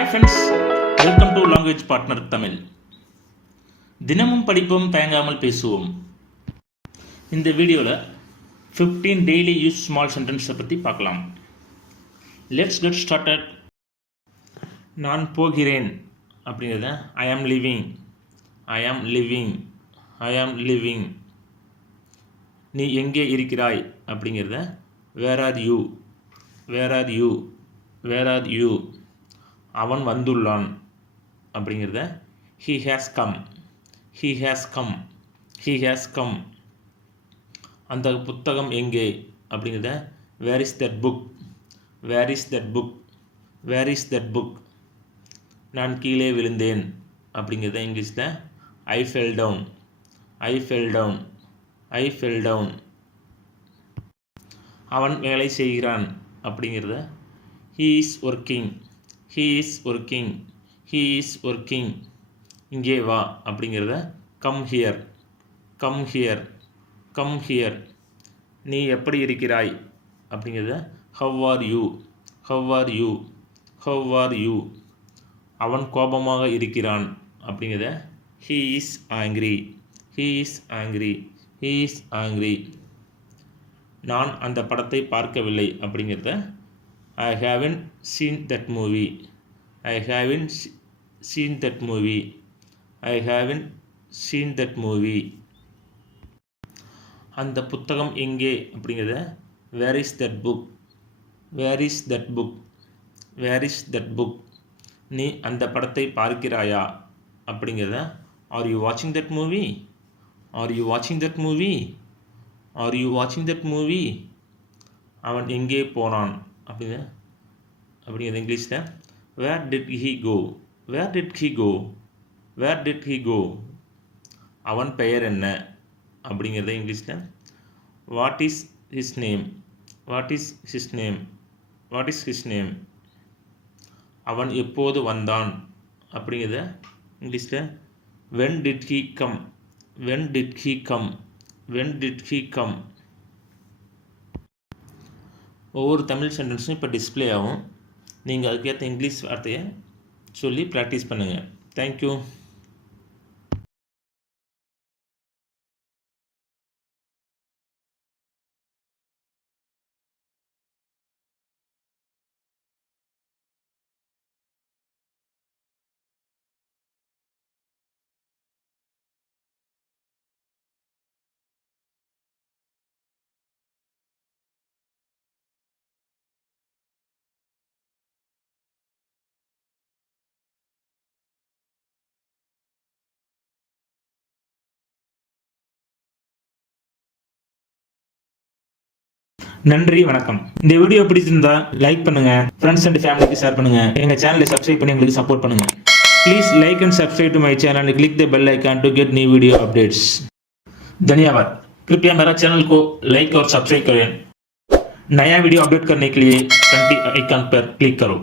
Hi friends, welcome to language partner Tamil. தினமும் படிப்போம், தயங்காமல் பேசுவோம். இந்த வீடியோவில் 15 டெய்லி யூஸ் ஸ்மால் சென்டென்ஸை பற்றி பார்க்கலாம். Let's get started. நான் போகிறேன் அப்படிங்கிறத ஐ ஆம் லிவிங், ஐ ஆம் லிவிங், ஐ ஆம் லிவிங். நீ எங்கே இருக்கிறாய் அப்படிங்கிறத where are you, where are you, where are you. அவன் வந்துள்ளான் அப்படிங்கிறத he has come, he has come, he has come. அந்த புத்தகம் எங்கே அப்படிங்கிறத where is that book, where is that book, where is that book. நான் கீழே விழுந்தேன் அப்படிங்கிறத இங்கிலீஷில் I fell down, I fell down, I fell down. அவன் வேலை செய்கிறான் அப்படிங்கிறத he is working, he is working, he is working. இங்கே வா அப்படிங்கிறத come here, come here, come here. நீ எப்படி இருக்கிறாய் அப்படிங்கிறத how are you, how are you, how are you. அவன் கோபமாக இருக்கிறான் அப்படிங்கிறத he is angry, he is angry, he is angry. நான் அந்த படத்தை பார்க்கவில்லை அப்படிங்கிறத I haven't seen that movie, I haven't seen that movie, I haven't seen that movie. அந்த புத்தகம் எங்கே அப்படிங்கிறத where is that book, where is that book, where is that book. நீ அந்த படத்தை பார்க்கிறாயா அப்படிங்கிறத are you watching that movie, are you watching that movie, are you watching that movie. அவன் எங்கே போனான் அப்படிங்கிறது இங்கிலீஷில் where did he go, where did he go, where did he go. அவன் பெயர் என்ன அப்படிங்கிறத இங்கிலீஷில் what is his name, what is his name, what is his name. அவன் எப்போது வந்தான் அப்படிங்கிறத இங்கிலீஷில் when did he come, when did he come, when did he come. ஒவ்வொரு தமிழ் சென்டென்ஸும் இப்போ டிஸ்பிளே ஆகும். நீங்கள் அதுக்கேற்ற இங்கிலீஷ் வார்த்தையை சொல்லி ப்ராக்டிஸ் பண்ணுங்கள். தேங்க்யூ. நன்றி, வணக்கம். இந்த வீடியோ பிடிச்சிருந்தா லைக் பண்ணுங்க, ஃப்ரெண்ட்ஸ் அண்ட் ஃபேமிலிக்கு ஷேர் பண்ணுங்க, எங்க சேனலை சப்ஸ்கிரைப் பண்ணி எங்களுக்கு சப்போர்ட் பண்ணுங்க. Please like and subscribe to my channel and click the bell icon to get new video updates. धन्यवाद. कृपया मेरा चैनल को लाइक और सब्सक्राइब करें. नया वीडियो अपडेट करने के लिए घंटी आइकन पर क्लिक करो.